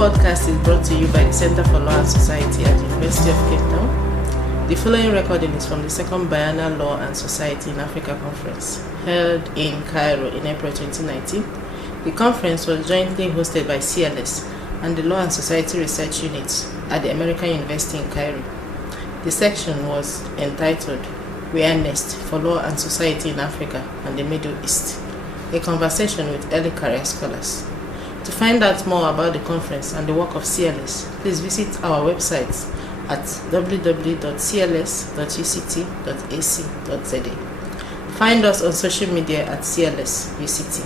podcast is brought to you by the Center for Law and Society at the University of Cape Town. The following recording is from the second Biennial Law and Society in Africa Conference, held in Cairo in April 2019. The conference was jointly hosted by CLS and the Law and Society Research Unit at the American University in Cairo. The section was entitled Biennial for Law and Society in Africa and the Middle East, a conversation with early career scholars. To find out more about the conference and the work of CLS, please visit our website at www.cls.uct.ac.za. Find us on social media at CLS UCT,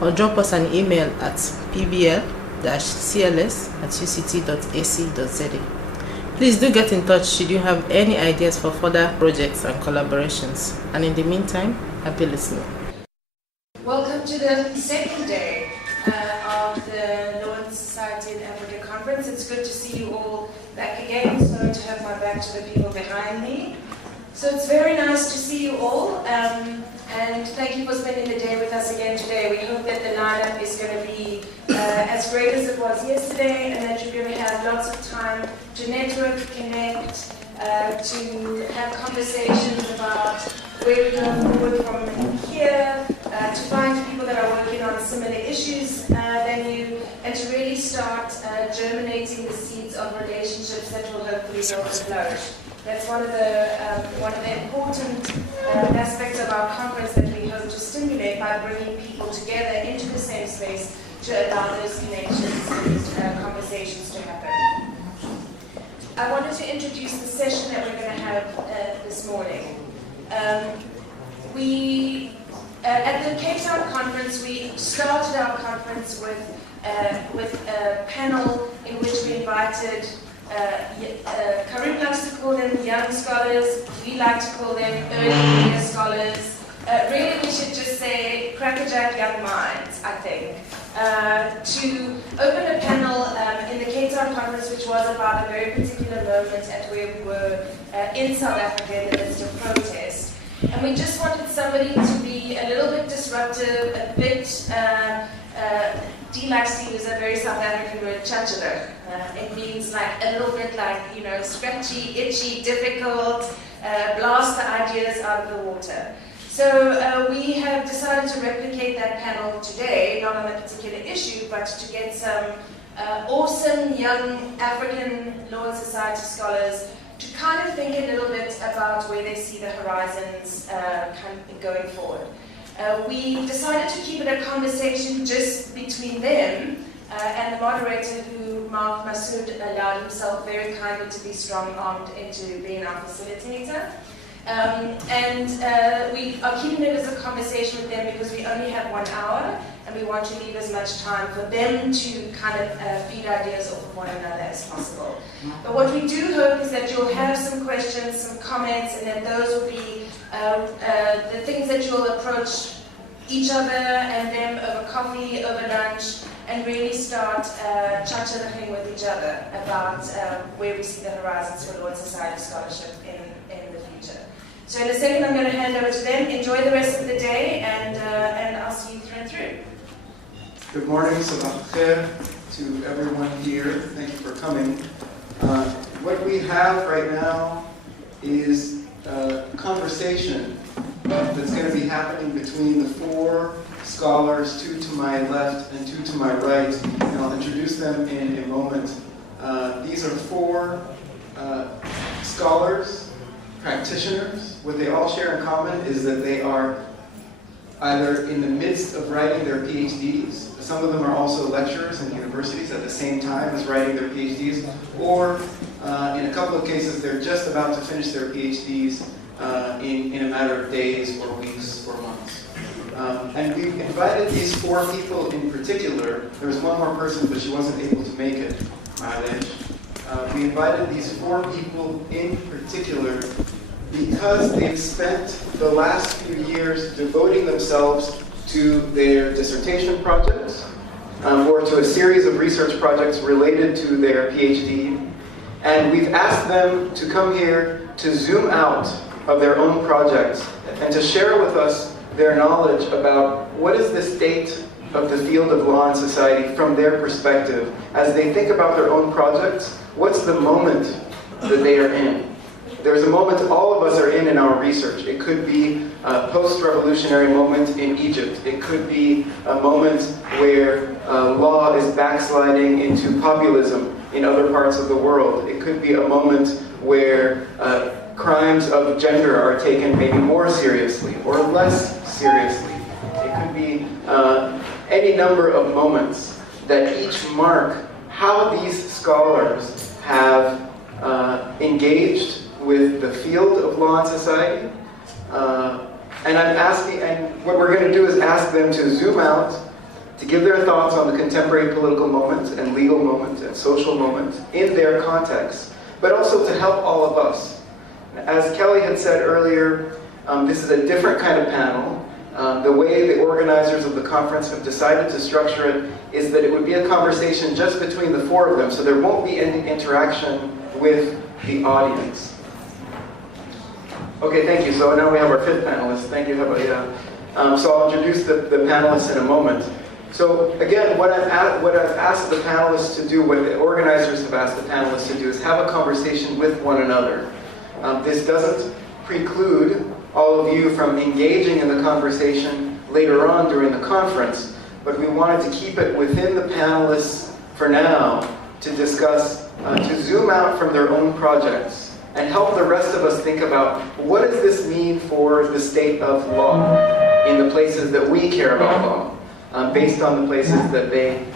or drop us an email at pbl-cls@uct.ac.za. Please do get in touch should you have any ideas for further projects and collaborations. And in the meantime, happy listening. Welcome to the second day of the Law and Society in Africa Conference. It's good to see you all back again. Sorry to have my back to the people behind me. So it's very nice to see you all, and thank you for spending the day with us again today. We hope that the lineup is going to be as great as it was yesterday, and that you're going to have lots of time to network, connect, to have conversations about where we go forward from here, to find people that are working on similar issues than you, and to really start germinating the seeds of relationships that will hopefully grow and flourish. That's one of the important aspects of our conference that we hope to stimulate by bringing people together into the same space to allow those connections and conversations to happen. I wanted to introduce the session that we're going to have this morning. At the Cape Town conference, we started our conference with a panel in which we invited Karim likes to call them young scholars, we like to call them early career scholars. Really, we should just say crackerjack young minds, I think. To open a panel in the Cape Town conference, which was about a very particular moment at where we were in South Africa in the midst of protest. And we just wanted somebody to be a little bit disruptive, a bit, D likes to use a very South African word, chachaler. It means like a little bit like, scratchy, itchy, difficult, blast the ideas out of the water. So we have decided to replicate that panel today, not on a particular issue, but to get some awesome young African law and society scholars to kind of think a little bit about where they see the horizons going forward. We decided to keep it a conversation just between them and the moderator, who, Mark Masood, allowed himself very kindly to be strong-armed into being our facilitator. We are keeping it as a conversation with them because we only have 1 hour, and we want to leave as much time for them to kind of feed ideas off of one another as possible. But what we do hope is that you'll have some questions, some comments, and that those will be the things that you'll approach each other and them over coffee, over lunch, and really start chat-chatting with each other about where we see the horizons for law and society scholarship in the future. So in a second, I'm going to hand over to them. Enjoy the rest of the day, and I'll see you through and through. Good morning, sabah khair to everyone here. Thank you for coming. What we have right now is a conversation that's going to be happening between the 4 scholars, 2 to my left and 2 to my right, and I'll introduce them in a moment. These are 4 scholars, practitioners. What they all share in common is that they are either in the midst of writing their PhDs, some of them are also lecturers in universities at the same time as writing their PhDs, or in a couple of cases they're just about to finish their PhDs in a matter of days or weeks or months. And we invited these 4 people in particular. There was one more person, but she wasn't able to make it, we invited these 4 people in particular because they've spent the last few years devoting themselves to their dissertation projects or to a series of research projects related to their PhD. And we've asked them to come here to zoom out of their own projects and to share with us their knowledge about what is the state of the field of law and society from their perspective. As they think about their own projects, what's the moment that they are in? There's a moment all of us are in our research. It could be a post-revolutionary moment in Egypt. It could be a moment where law is backsliding into populism in other parts of the world. It could be a moment where crimes of gender are taken maybe more seriously or less seriously. It could be any number of moments that each mark how these scholars have engaged with the field of law and society. And I'm asking, and what we're going to do is ask them to zoom out, to give their thoughts on the contemporary political moment and legal moment and social moment in their context, but also to help all of us. As Kelly had said earlier, this is a different kind of panel. The way the organizers of the conference have decided to structure it is that it would be a conversation just between the four of them, so there won't be any interaction with the audience. Okay, thank you. So now we have our fifth panelist. Thank you, Habaia. So I'll introduce the panelists in a moment. So again, what I've asked the panelists to do, what the organizers have asked the panelists to do, is have a conversation with one another. This doesn't preclude all of you from engaging in the conversation later on during the conference, but we wanted to keep it within the panelists for now to discuss, to zoom out from their own projects and help the rest of us think about what does this mean for the state of law in the places that we care about law, based on the places that they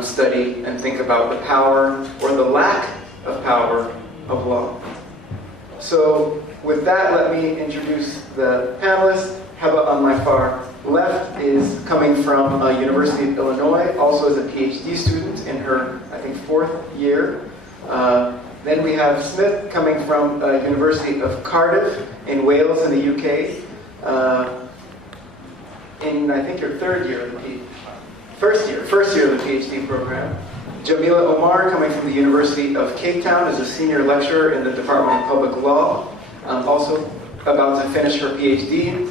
study and think about the power or the lack of power of law. So with that, let me introduce the panelists. Heba on my far left is coming from University of Illinois, also as a PhD student in her, I think, 4th year. Then we have Smith coming from University of Cardiff in Wales in the UK. In, I think, your 3rd year of the first year of the PhD program. Jamila Omar coming from the University of Cape Town as a senior lecturer in the Department of Public Law, also about to finish her PhD.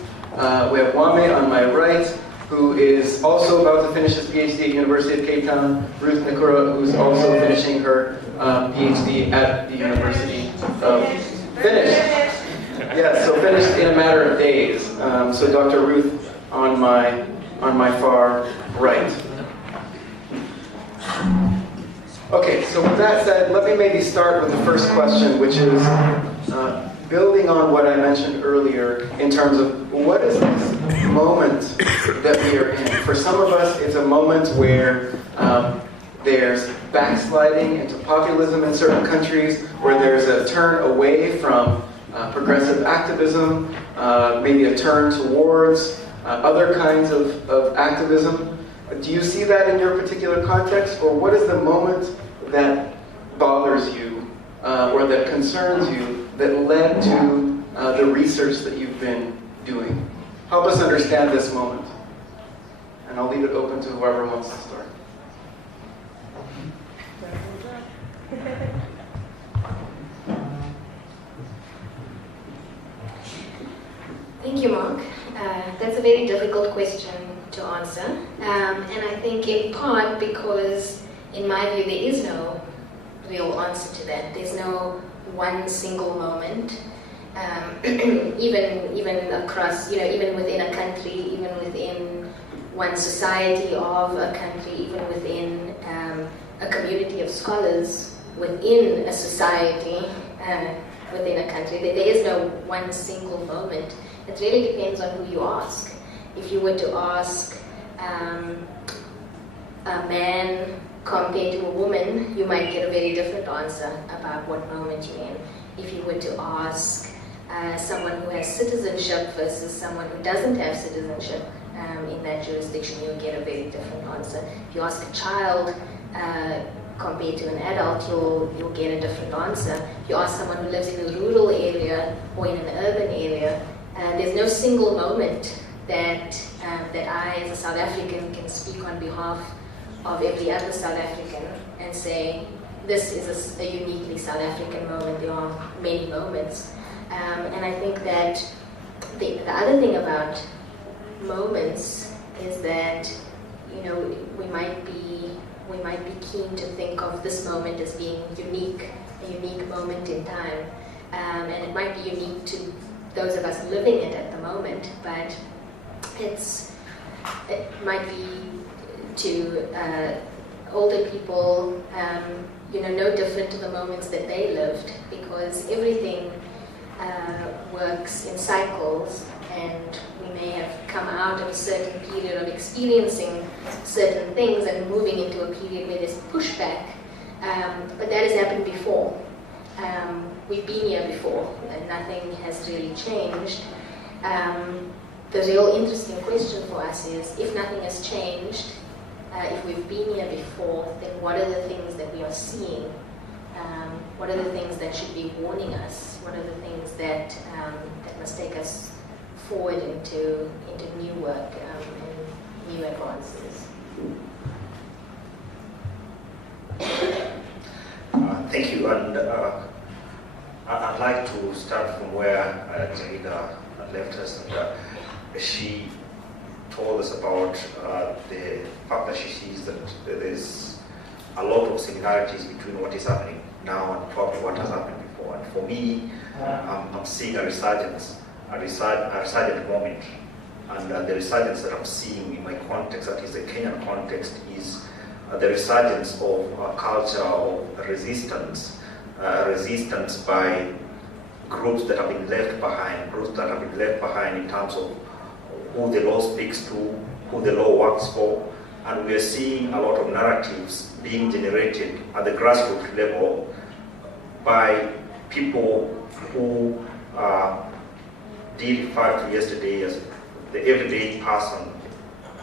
We have Wame on my right, who is also about to finish his PhD at University of Cape Town. Ruth Nikura, who's also finishing her PhD at the University of Finished. Yeah, so finished in a matter of days. So Dr. Ruth on my far right. Okay, so with that said, let me maybe start with the first question, which is building on what I mentioned earlier in terms of what is this moment that we are in. For some of us, it's a moment where there's backsliding into populism in certain countries, where there's a turn away from progressive activism, maybe a turn towards other kinds of activism. Do you see that in your particular context, or what is the moment that bothers you or that concerns you that led to the research that you've been doing? Help us understand this moment. And I'll leave it open to whoever wants to start. Thank you, Mark. That's a very difficult question to answer. And I think in part because, in my view, there is no real answer to that. There's no one single moment. Even across, even within a country, even within one society of a country, even within a community of scholars, within a society, within a country, there is no one single moment. It really depends on who you ask. If you were to ask a man compared to a woman, you might get a very different answer about what moment you're in. If you were to ask someone who has citizenship versus someone who doesn't have citizenship in that jurisdiction, you'll get a very different answer. If you ask a child compared to an adult, you'll get a different answer. If you ask someone who lives in a rural area or in an urban area, there's no single moment that I, as a South African, can speak on behalf of every other South African and say, this is a uniquely South African moment. There are many moments. And I think that the other thing about moments is that, we might be keen to think of this moment as being unique, a unique moment in time, and it might be unique to those of us living it at the moment, but it might be to older people, no different to the moments that they lived, because everything works in cycles, and we may have come out of a certain period of experiencing certain things and moving into a period where there's pushback, but that has happened before. We've been here before, and nothing has really changed. The real interesting question for us is, if nothing has changed, if we've been here before, then what are the things that we are seeing? What are the things that should be warning us? What are the things that must take us forward into new work and new advances? Thank you, and I'd like to start from where Jamila left us, and she told us about the fact that she sees that there's a lot of similarities between what is happening now and probably what has happened before. And for me, I'm seeing a resurgent moment. And the resurgence that I'm seeing in my context, that is the Kenyan context, is the resurgence of a culture of resistance by groups that have been left behind in terms of who the law speaks to, who the law works for. And we are seeing a lot of narratives being generated at the grassroots level by people who did refer to yesterday as the everyday person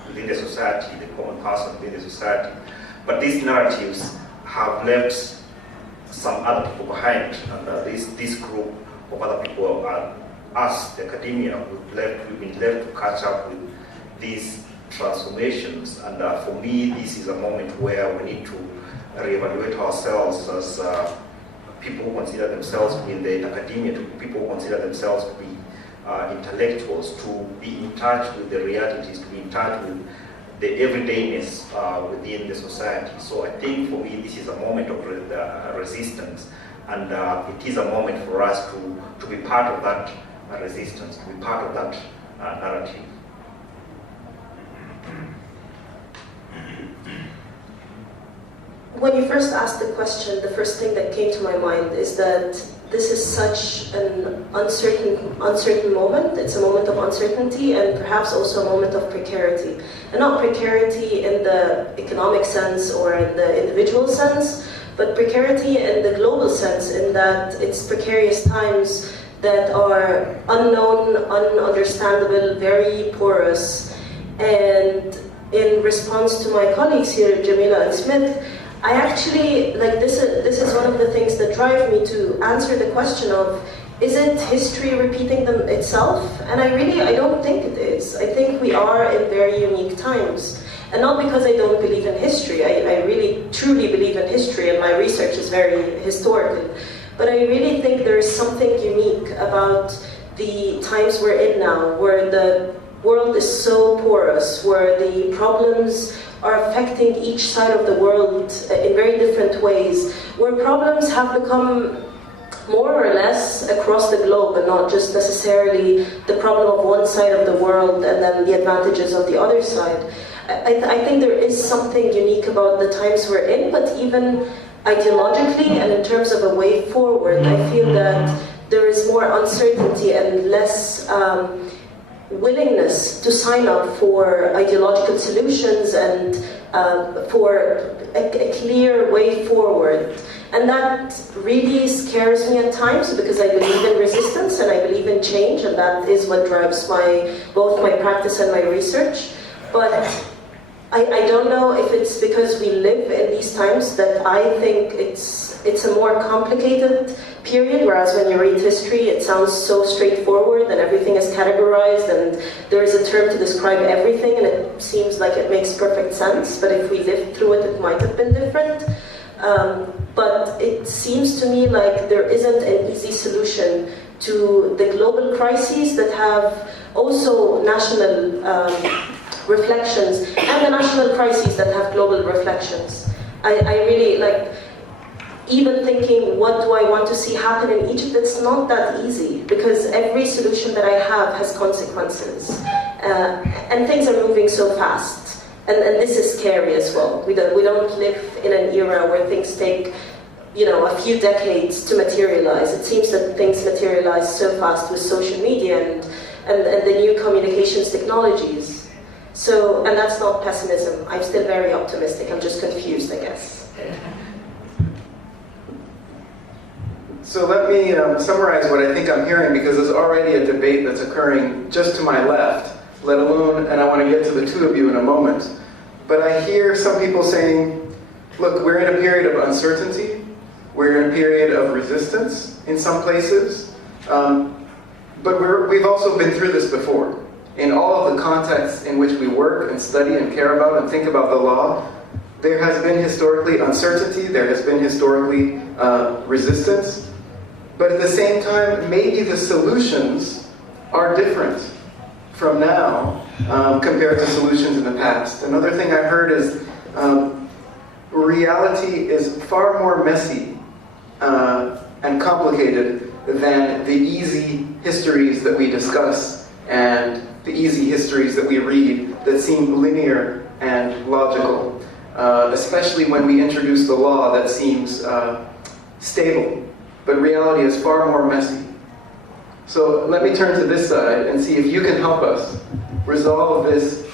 within the society, the common person within the society. But these narratives have left some other people behind, and this group of other people are us, the academia. We've been left to catch up with these transformations, and for me, this is a moment where we need to reevaluate ourselves as people who consider themselves to be in the academia, to people who consider themselves to be intellectuals, to be in touch with the realities, to be in touch with the everydayness within the society. So I think for me, this is a moment of resistance, and it is a moment for us to be part of that resistance, to be part of that narrative. When you first asked the question, the first thing that came to my mind is that this is such an uncertain moment. It's a moment of uncertainty, and perhaps also a moment of precarity. And not precarity in the economic sense or in the individual sense, but precarity in the global sense, in that it's precarious times that are unknown, ununderstandable, very porous. And in response to my colleagues here, Jamila and Smith, I actually, this is one of the things that drive me to answer the question of, is it history repeating itself? And I don't think it is. I think we are in very unique times. And not because I don't believe in history. I really, truly believe in history, and my research is very historical. But I really think there is something unique about the times we're in now, where the world is so porous, where the problems are affecting each side of the world in very different ways, where problems have become more or less across the globe and not just necessarily the problem of one side of the world and then the advantages of the other side. I think there is something unique about the times we're in, but even ideologically and in terms of a way forward, I feel that there is more uncertainty and less willingness to sign up for ideological solutions and for a clear way forward. And that really scares me at times, because I believe in resistance and I believe in change, and that is what drives both my practice and my research. But I don't know if it's because we live in these times that I think it's a more complicated period, whereas when you read history, it sounds so straightforward and everything is categorized and there is a term to describe everything and it seems like it makes perfect sense, but if we lived through it, it might have been different. But it seems to me like there isn't an easy solution to the global crises that have also national reflections, and the national crises that have global reflections. I really like, even thinking, what do I want to see happen in Egypt? It's not that easy, because every solution that I have has consequences. And things are moving so fast. And this is scary as well. We don't live in an era where things take, a few decades to materialize. It seems that things materialize so fast with social media and the new communications technologies. So, and that's not pessimism. I'm still very optimistic. I'm just confused, I guess. So let me summarize what I think I'm hearing, because there's already a debate that's occurring just to my left, let alone, and I want to get to the two of you in a moment. But I hear some people saying, look, we're in a period of uncertainty, we're in a period of resistance in some places, but we've also been through this before. In all of the contexts in which we work and study and care about and think about the law, there has been historically uncertainty, there has been historically resistance, but at the same time, maybe the solutions are different from now compared to solutions in the past. Another thing I heard is reality is far more messy and complicated than the easy histories that we discuss and the easy histories that we read that seem linear and logical, especially when we introduce the law that seems stable. But reality is far more messy. So let me turn to this side and see if you can help us resolve this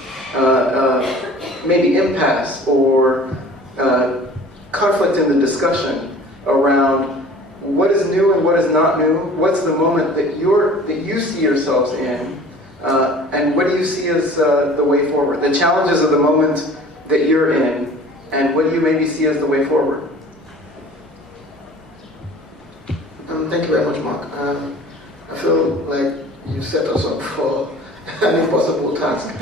maybe impasse or conflict in the discussion around what is new and what is not new, what's the moment that you see yourselves in, and what do you see as the way forward? The challenges of the moment that you're in, and what do you maybe see as the way forward? Thank you very much, Mark. I feel like you set us up for an impossible task.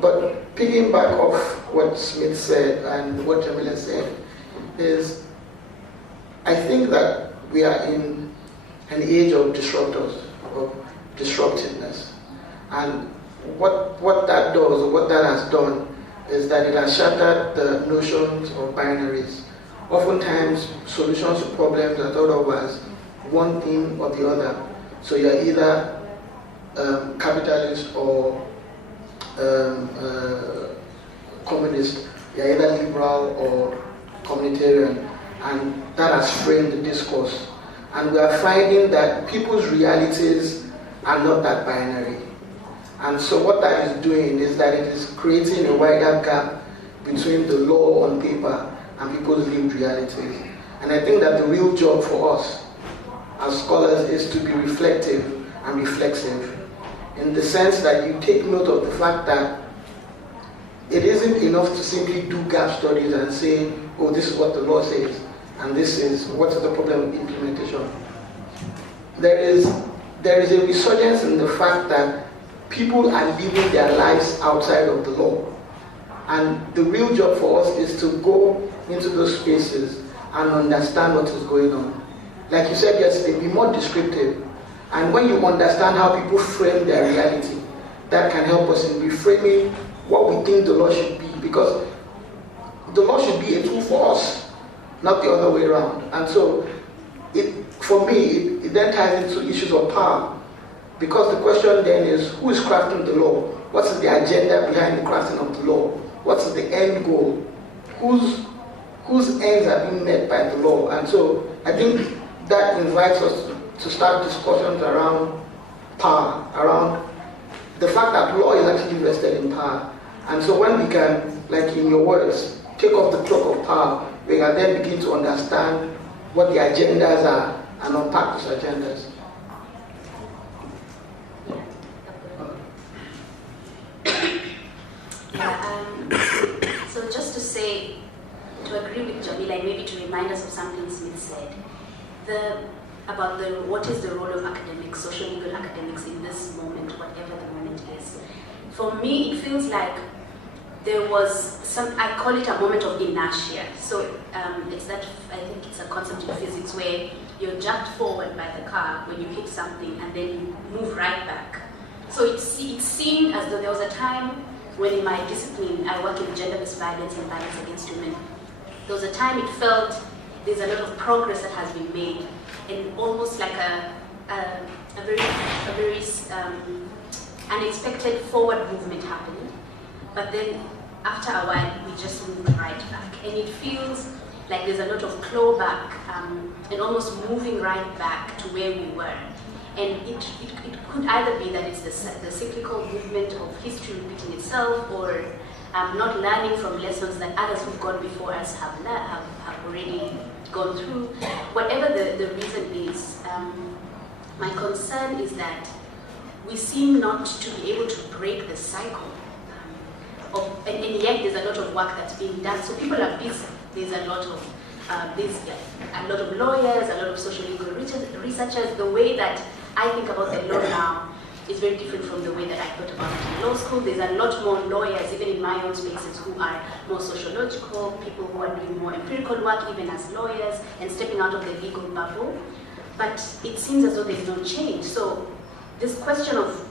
But picking back off what Smith said and what Jamila said is, I think that we are in an age of disruptors, of disruptiveness. And what that does, or what that has done, is that it has shattered the notions of binaries. Oftentimes, solutions to problems are thought of as one thing or the other. So you're either capitalist or communist, you're either liberal or communitarian, and that has framed the discourse. And we are finding that people's realities are not that binary. And so what that is doing is that it is creating a wider gap between the law on paper and people's lived realities. And I think that the real job for us as scholars is to be reflective and reflexive, in the sense that you take note of the fact that it isn't enough to simply do gap studies and say, oh, this is what the law says, and this is what is the problem with implementation. There is a resurgence in the fact that people are living their lives outside of the law. And the real job for us is to go into those spaces and understand what is going on. Like you said yesterday, be more descriptive. And when you understand how people frame their reality, that can help us in reframing what we think the law should be. Because the law should be a tool for us, not the other way around. And so, for me, it then ties into issues of power. Because the question then is, who is crafting the law? What's the agenda behind the crafting of the law? What's the end goal? Whose ends are being met by the law? And so I think that invites us to start discussions around power, around the fact that law is actually vested in power. And so when we can, like in your words, take off the cloak of power, we can then begin to understand what the agendas are and unpack those agendas. So just to say, to agree with Jamila, and maybe to remind us of something Smith said, about what is the role of academics, social legal academics in this moment, whatever the moment is. For me, it feels like there was I call it a moment of inertia. So it's that, I think it's a concept in physics where you're jerked forward by the car when you hit something and then you move right back. So it seemed as though there was a time when in my discipline, I work in gender-based violence and violence against women. There was a time it felt there's a lot of progress that has been made, and almost like a very unexpected forward movement happened. But then after a while, we just moved right back. And it feels like there's a lot of clawback and almost moving right back to where we were. And it could either be that it's the cyclical movement of history repeating itself, or not learning from lessons that others who've gone before us have already gone through. Whatever the reason is, my concern is that we seem not to be able to break the cycle. And yet there's a lot of work that's being done. So people are busy. There's a lot of lawyers, a lot of social legal researchers. The way that I think about the law now is very different from the way that I thought about it in law school. There's a lot more lawyers, even in my own spaces, who are more sociological, people who are doing more empirical work, even as lawyers, and stepping out of the legal bubble. But it seems as though there's no change. So this question of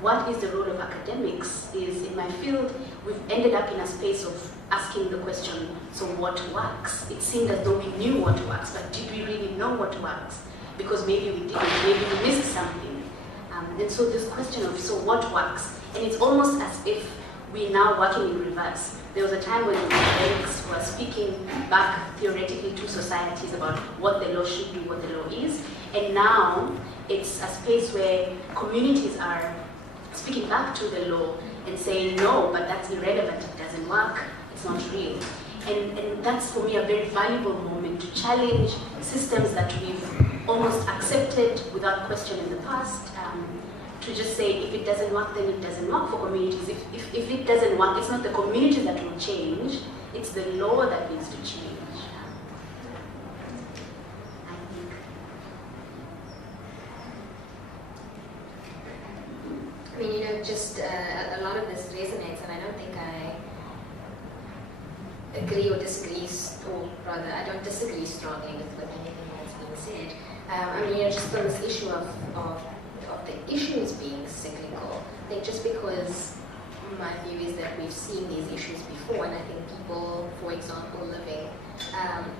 what is the role of academics is, in my field, we've ended up in a space of asking the question, so what works? It seemed as though we knew what works, but did we really know what works? Because maybe we didn't, maybe we missed something. And so this question of, so what works? And it's almost as if we're now working in reverse. There was a time when academics were speaking back theoretically to societies about what the law should be, what the law is. And now it's a space where communities are speaking back to the law and saying, no, but that's irrelevant, it doesn't work, it's not real. And that's for me a very valuable moment to challenge systems that we've almost accepted without question in the past, to just say, if it doesn't work, then it doesn't work for communities. If it doesn't work, it's not the community that will change, it's the law that needs to change. I mean, just a lot of this resonates, and I don't think I agree or disagree, or rather, I don't disagree strongly with anything that's being said. I mean, just on this issue of the issues being cyclical, I think just because my view is that we've seen these issues before, and I think people, for example, living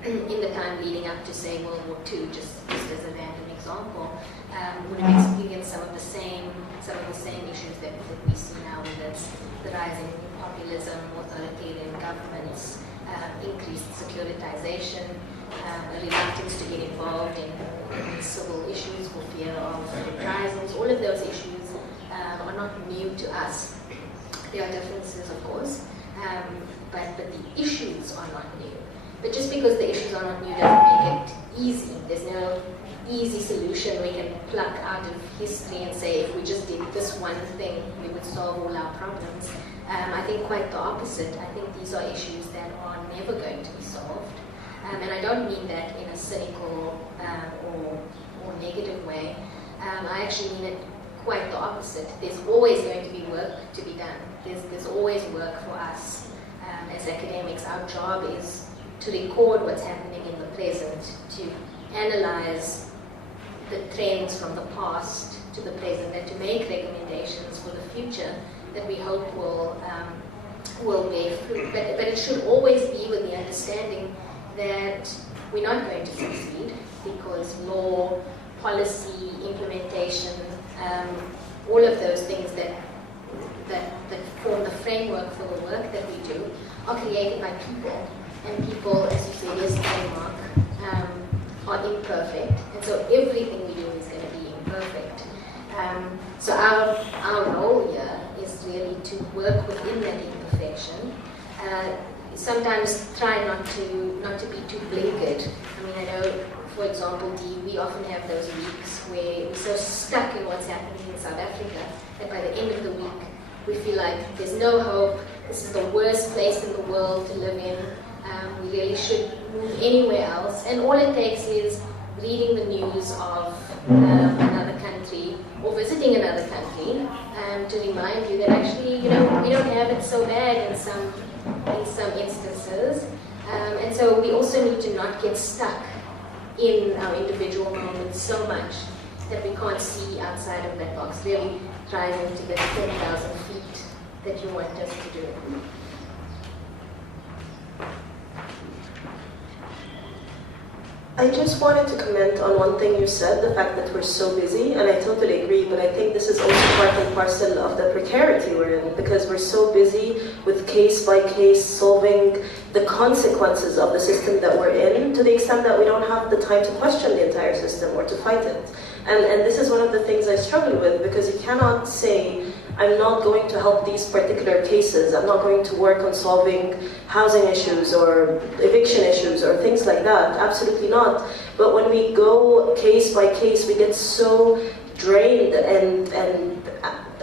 in the time leading up to, say, World War II, just as a random example, would have experienced some of the same issues that we see now, whether it's the rising populism, authoritarian governments, increased securitization, a reluctance to get involved in civil issues for fear of reprisals. All of those issues are not new to us. There are differences, of course, but the issues are not new. But just because the issues are not new doesn't make it easy. There's no easy solution we can pluck out of history and say, if we just did this one thing, we would solve all our problems. I think quite the opposite. I think these are issues that are never going to be solved. And I don't mean that in a cynical or negative way. I actually mean it quite the opposite. There's always going to be work to be done. There's always work for us as academics. Our job is to record what's happening in the present, to analyze the trends from the past to the present, and to make recommendations for the future that we hope will bear fruit. But it should always be with the understanding that we're not going to succeed, because law, policy, implementation, all of those things that form the framework for the work that we do are created by people. And people, as you say, yesterday, Mark, are imperfect. And so everything we do is going to be imperfect. So our role here is really to work within that imperfection. Sometimes try not to be too blinkered. I mean, I know, for example, we often have those weeks where we're so stuck in what's happening in South Africa that by the end of the week we feel like there's no hope, this is the worst place in the world to live in, we really should move anywhere else. And all it takes is reading the news of another country or visiting another country to remind you that actually, we don't have it so bad in some instances. And so we also need to not get stuck in our individual moments so much that we can't see outside of that box, really striving to get 10,000 feet that you want us to do. I just wanted to comment on one thing you said, the fact that we're so busy, and I totally agree, but I think this is also part and parcel of the precarity we're in, because we're so busy with case-by-case solving the consequences of the system that we're in, to the extent that we don't have the time to question the entire system or to fight it. And this is one of the things I struggle with, because you cannot say, I'm not going to help these particular cases, I'm not going to work on solving housing issues or eviction issues or things like that, absolutely not. But when we go case by case, we get so drained, and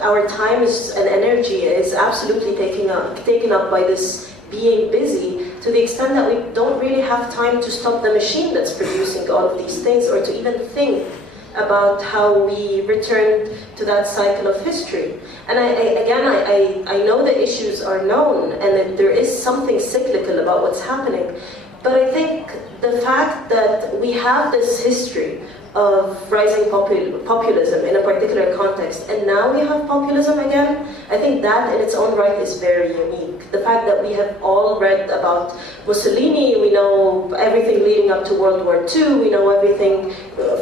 our time and energy is absolutely taken up by this being busy, to the extent that we don't really have time to stop the machine that's producing all of these things, or to even think about how we return to that cycle of history. And I know the issues are known, and that there is something cyclical about what's happening, but I think the fact that we have this history of rising populism in a particular context, and now we have populism again, I think that in its own right is very unique. The fact that we have all read about Mussolini, we know everything leading up to World War II, we know everything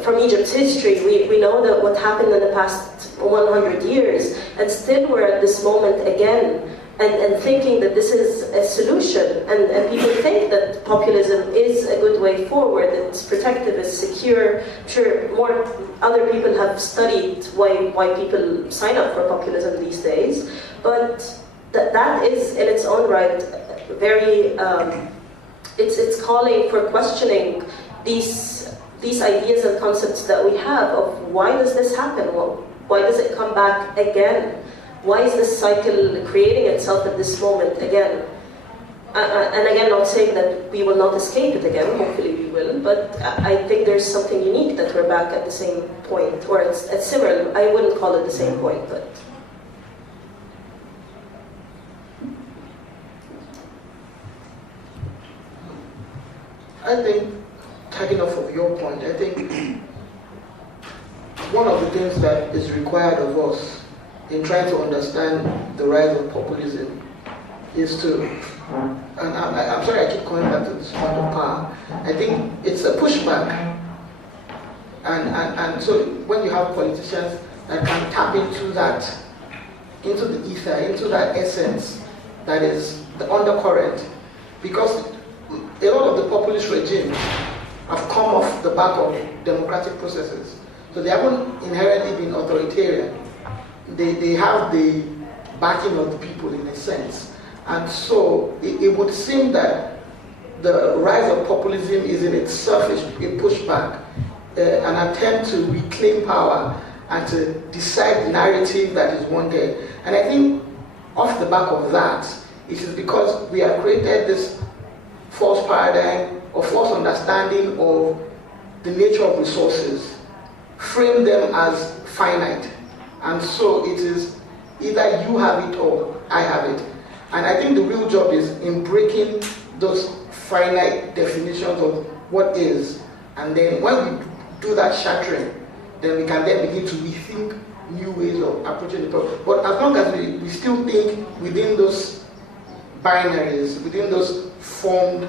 from Egypt's history, we know that what happened in the past 100 years, and still we're at this moment again, and thinking that this is a solution, and people think that populism is a good way forward, it's protective, it's secure. Sure, more other people have studied why people sign up for populism these days, but that is in its own right very, it's calling for questioning these ideas and concepts that we have of why does this happen, why does it come back again? Why is this cycle creating itself at this moment again? And again, not saying that we will not escape it again, hopefully we will, but I think there's something unique that we're back at the same point, or it's similar. I wouldn't call it the same point, but... I think, taking off of your point, I think one of the things that is required of us in trying to understand the rise of populism is to, and I'm sorry I keep coming back to this point of power, I think it's a pushback. And so when you have politicians that can tap into that, into the ether, into that essence that is the undercurrent, because a lot of the populist regimes have come off the back of democratic processes. So they haven't inherently been authoritarian. They have the backing of the people in a sense. And so it would seem that the rise of populism is in itself a pushback, an attempt to reclaim power and to decide the narrative that is wanted. And I think off the back of that, it is because we have created this false paradigm or false understanding of the nature of resources, frame them as finite. And so it is either you have it or I have it. And I think the real job is in breaking those finite definitions of what is. And then when we do that shattering, then we can then begin to rethink new ways of approaching the problem. But as long as we still think within those binaries, within those formed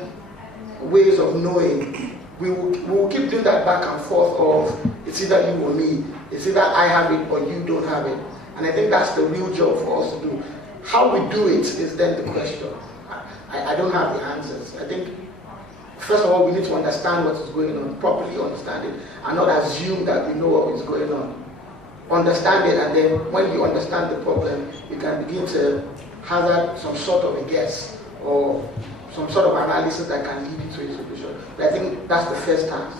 ways of knowing, we will keep doing that back and forth of it's either you or me, it's either I have it or you don't have it. And I think that's the real job for us to do. How we do it is then the question. I don't have the answers. I think, first of all, we need to understand what is going on, properly understand it, and not assume that we know what is going on. Understand it, and then when you understand the problem, you can begin to hazard some sort of a guess or some sort of analysis that can lead you to a solution. But I think that's the first task.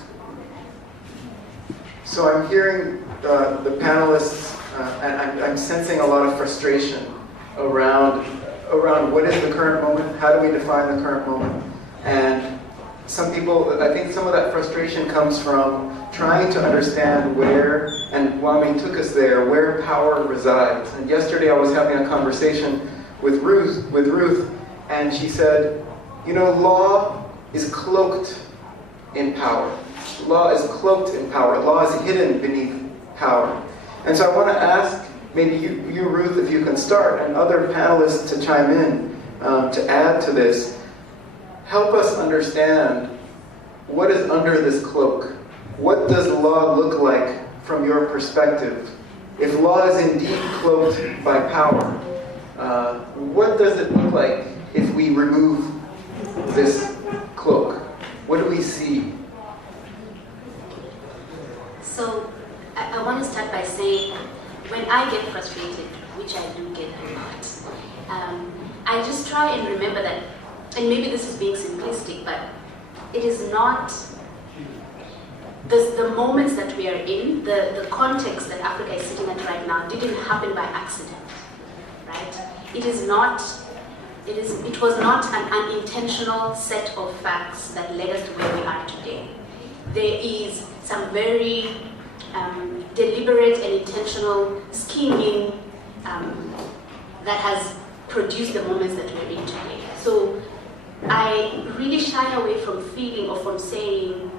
So I'm hearing the panelists, and I'm sensing a lot of frustration around what is the current moment, how do we define the current moment, and some people, I think some of that frustration comes from trying to understand where, and Wami took us there, where power resides. And yesterday I was having a conversation with Ruth, and she said, you know, law is cloaked in power. Law is cloaked in power. Law is hidden beneath power. And so I want to ask, maybe you, Ruth, if you can start, and other panelists to chime in, to add to this. Help us understand what is under this cloak. What does law look like from your perspective? If law is indeed cloaked by power, what does it look like if we remove this cloak? What do we see? So I want to start by saying, when I get frustrated, which I do get a lot, I just try and remember that, and maybe this is being simplistic, but it is not the moments that we are in, the context that Africa is sitting at right now didn't happen by accident, right? It was not an unintentional set of facts that led us to where we are today. There is some very deliberate and intentional scheming that has produced the moments that we're in today. So I really shy away from feeling or from saying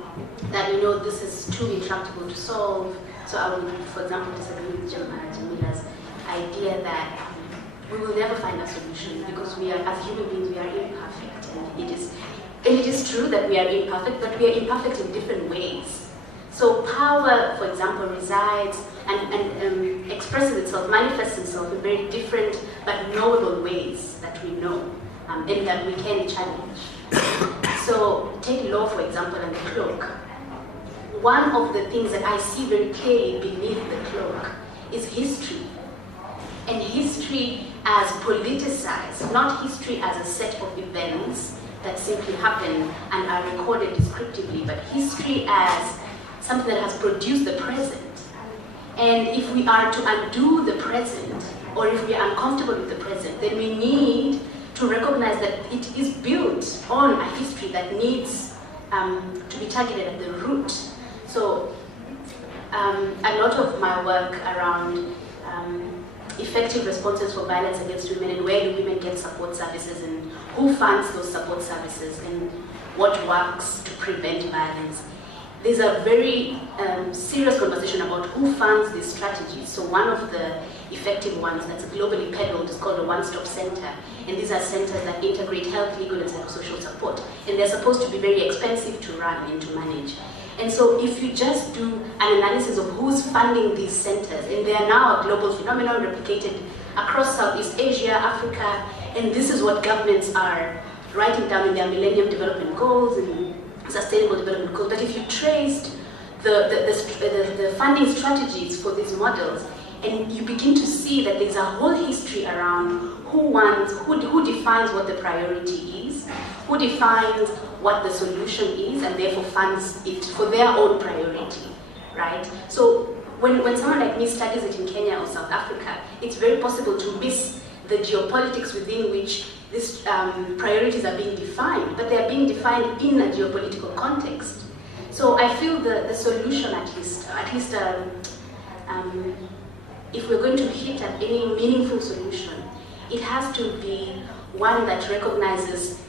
that, this is too intractable to solve. So I would, for example, disagree with Jamila's idea that we will never find a solution because we are, as human beings, we are imperfect. And it is true that we are imperfect, but we are imperfect in different ways. So power, for example, resides and expresses itself, manifests itself in very different but knowable ways that we know and that we can challenge. So take law, for example, and the cloak. One of the things that I see very clearly beneath the cloak is history. And history as politicized, not history as a set of events that simply happen and are recorded descriptively, but history as something that has produced the present. And if we are to undo the present, or if we are uncomfortable with the present, then we need to recognize that it is built on a history that needs to be targeted at the root. So a lot of my work around effective responses for violence against women and where do women get support services and who funds those support services and what works to prevent violence. There's a very serious conversation about who funds these strategies. So one of the effective ones that's globally peddled is called a one-stop center. And these are centers that integrate health, legal, and psychosocial support. And they're supposed to be very expensive to run and to manage. And so if you just do an analysis of who's funding these centers, and they are now a global phenomenon replicated across Southeast Asia, Africa, and this is what governments are writing down in their Millennium Development Goals and Sustainable Development Goals. But if you traced the funding strategies for these models, and you begin to see that there's a whole history around who defines what the priority is, who defines what the solution is, and therefore funds it for their own priority, right? So when someone like me studies it in Kenya or South Africa, it's very possible to miss the geopolitics within which these priorities are being defined, but they are being defined in a geopolitical context. So I feel the solution, at least if we're going to hit at any meaningful solution, it has to be one that recognizes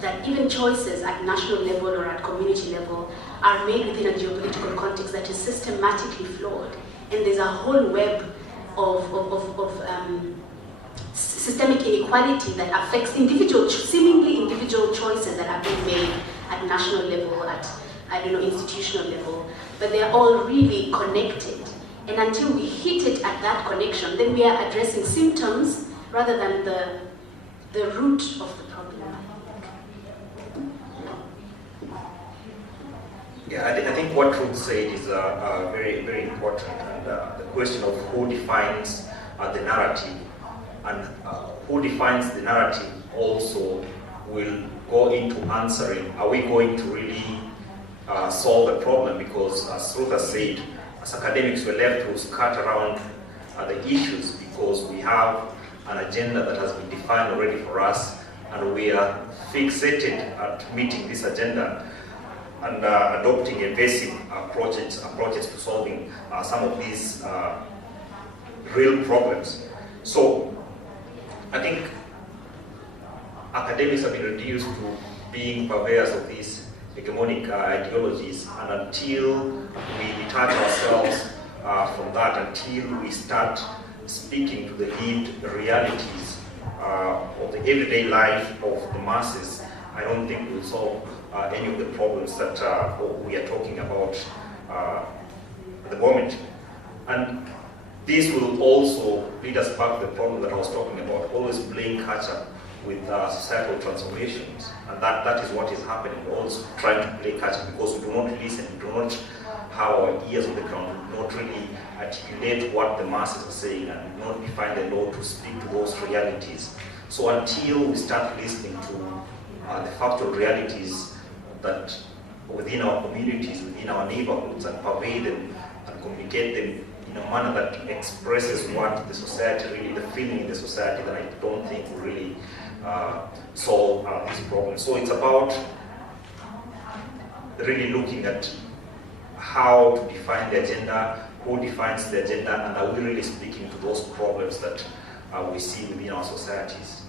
that even choices at national level or at community level are made within a geopolitical context that is systematically flawed. And there's a whole web of systemic inequality that affects seemingly individual choices that are being made at national level, at, institutional level, but they're all really connected. And until we hit it at that connection, then we are addressing symptoms rather than the root of the problem. Yeah, I think what Ruth said is very, very important, and the question of who defines the narrative and who defines the narrative also will go into answering, are we going to really solve the problem? Because as Ruth has said, as academics we're left to skirt around the issues because we have an agenda that has been defined already for us, and we are fixated at meeting this agenda and adopting evasive approaches to solving some of these real problems. So I think academics have been reduced to being purveyors of these hegemonic ideologies, and until we detach ourselves from that until we start speaking to the lived realities of the everyday life of the masses. I don't think we'll solve any of the problems that we are talking about at the moment. And this will also lead us back to the problem that I was talking about, always playing catch up with societal transformations. And that is what is happening. We're always trying to play catch up because we do not listen, we do not have our ears on the ground, we do not really articulate what the masses are saying, and we do not define the law to speak to those realities. So until we start listening to the factual realities that within our communities, within our neighborhoods, and pervade them and communicate them in a manner that expresses what the society really, the feeling in the society, that I don't think will really solve this problem. So it's about really looking at how to define the agenda, who defines the agenda, and are we really speaking to those problems that we see within our societies.